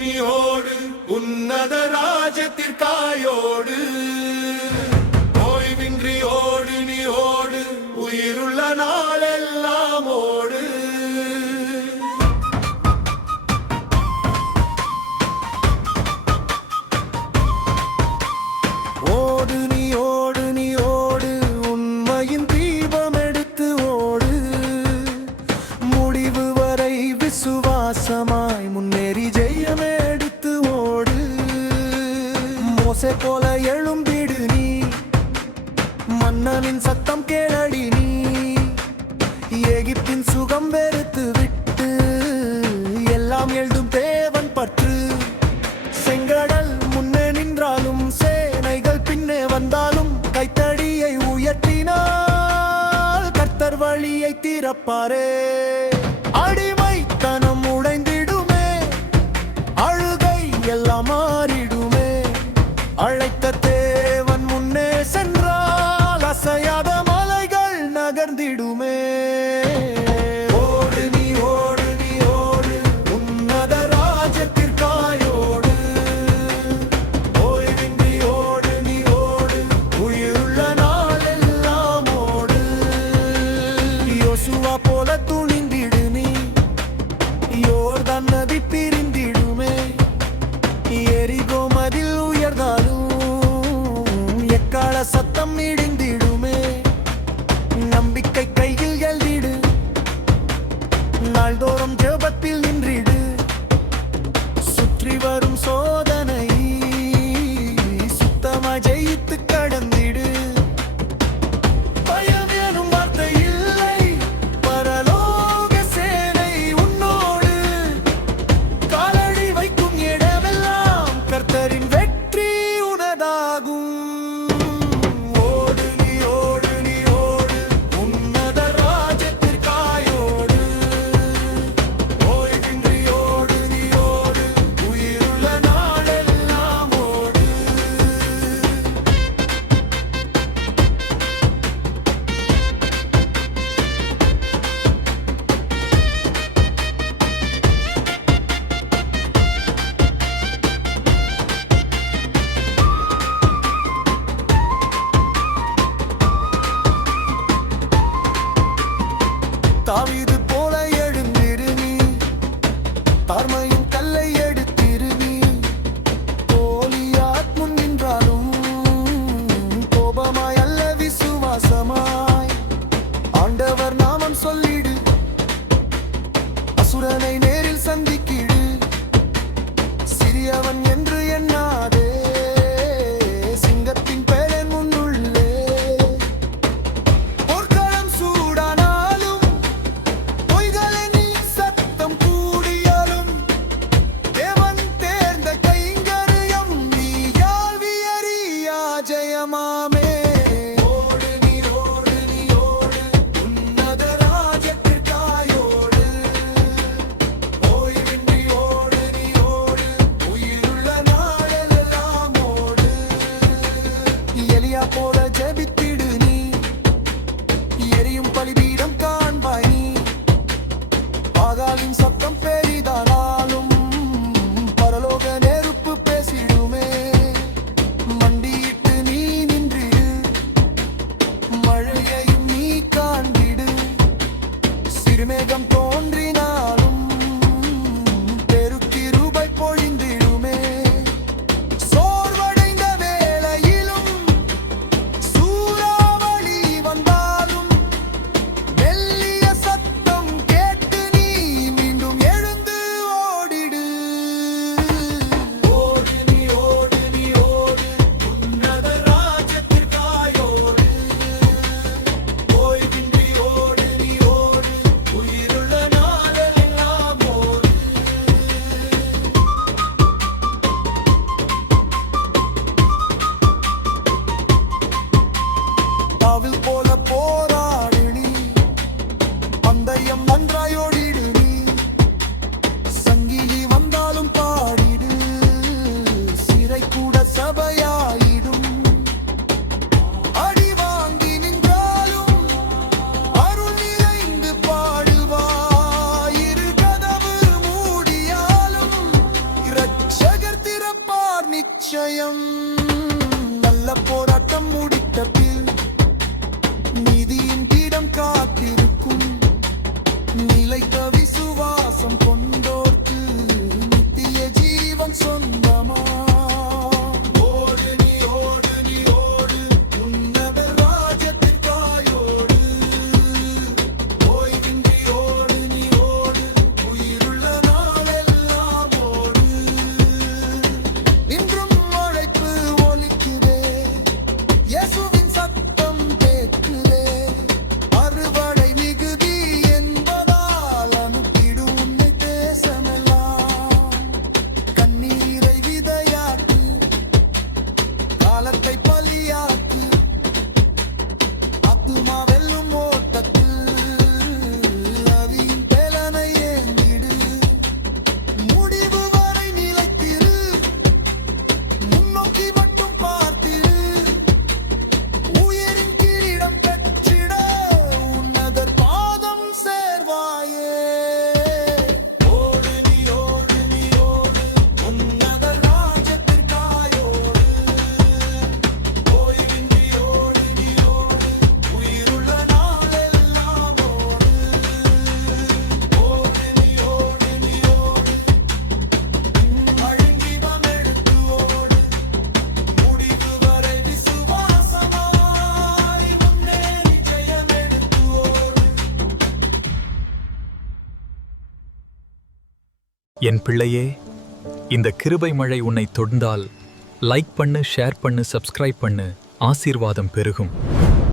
நீ ஓடு உன்னத ராஜ்யத்திற்காயோடு ஓய்வின்றி ஓடு நீ ஓடு உயிருள்ள நாளெல்லாம் ஓடு ஓடு நீ ஓடு நீ ஓடு உண்மையின் தீபம் எடுத்து ஓடு முடிவு வரை விசுவாசமாய் முன்னேறி ஜெயம் எடுத்து ஓடு மோசே போல எழும்பிடு நீ மன்னனின் சத்தம் கேளடி நீ எகிப்தின் சுகம் வெறுத்து விட்டு எல்லாம் எழுதும் தேவன் பற்று செங்கடல் முன்னே நின்றாலும் சேனைகள் பின்னே வந்தாலும் கைத்தடியை உயர்த்தினால் கர்த்தர் வழியை திறப்பாரே அடிமைத்தனம் உடைந்திடுமே அழுகை எல்லாம் மாறிடுமே அழைத்த தேவன் முன்னே சென்றால் அசையாத மலைகள் நகர்ந்திடுமே ஓடு நீ ஓடு நீ ஓடு உன்னத ராஜ்யத்திற்காயோடு ஓய்வின்றி ஓடு நீ ஓடு உயிருள்ள நாளெல்லாம் ஓடு யோசுவா போல துணிந்திடு நீ யோர்தான் நதி பிரிந்திடுமே எரிகோ மதில் உயர்ந்தாலும் எக்கால சத்தம் இடிந்திடுமே நம்பிக்கை கையில் எழுதிடு நாள்தோறும் ஜெபத்தில் நின்றிடு சுற்றி வரும் சோதனை சுத்தமாய் ஜெயித்து கடந்திடு பயம் எனும் வார்த்தை இல்லை பரலோக சேனை உன்னோடு காலடி வைக்கும் இடமெல்லாம் கர்த்தரின் வெற்றி உனதாகும் ஓடு நீ ஓடு நீ ஓடு உன்னத ராஜ்யத்திற்காயோடு ஓய்வின்றி ஓடு நீ ஓடு உயிருள்ள நிச்சயம். நல்ல போராட்டம் முடித்த பின் நீதியின் பீடம் காத்திருக்கும். நிலைத்த விசுவாசம் கொண்டோர்க்கு நித்திய ஜீவன் சொந்தமா. ஓடு நீ ஓடு நீ ஓடு உன்னத ராஜ்யத்திற்காயோடு. ஓய்வின்றி ஓடு நீ ஓடு உயிருள்ள நாளெல்லாம் ஓடு. இன்றும் அழைப்பு ஒலிக்குதே, இயேசுவின் சத்தம் கேட்குதே. அறுவடை மிகுதி என்பதால் அனுப்பிடும் உன்னை தேசமெல்லாம். கண்ணீரை விதையாக்கு, காலத்தை பலியாக்கு. ஆத்துமா வெல்லும் ஓட்டத்தில் அவியின் பேலனை ஏந்திடு. முடிவு வரை நிலைத்திரு, முன்னோக்கி மட்டும் பார்த்திரு. உயிரின் கிரீடம் பெற்றிட உன்னதர் பாதம் சேர்வாயே. ஓடு நீ ஓடு நீ ஓடு உன்னத ராஜ்யத்திற்காயோடு. ஓய்வின்றி ஓடு நீ ஓடு உயிருள்ள நாளெல்லாம் ஓடு. ஓடு நீ ஓடு நீ ஓடு அழுங்கிவம் எடுத்து ஓடு. முடிவு வரை விசுவாசமாய் முன்னேறி ஜெயம் எடுத்து ஓடு. என் பிள்ளையே, இந்த கிருபை மழை உன்னை தொடுந்தால் லைக் பண்ணு, ஷேர் பண்ணு, சப்ஸ்கிரைப் பண்ணு. ஆசீர்வாதம் பெருகும்.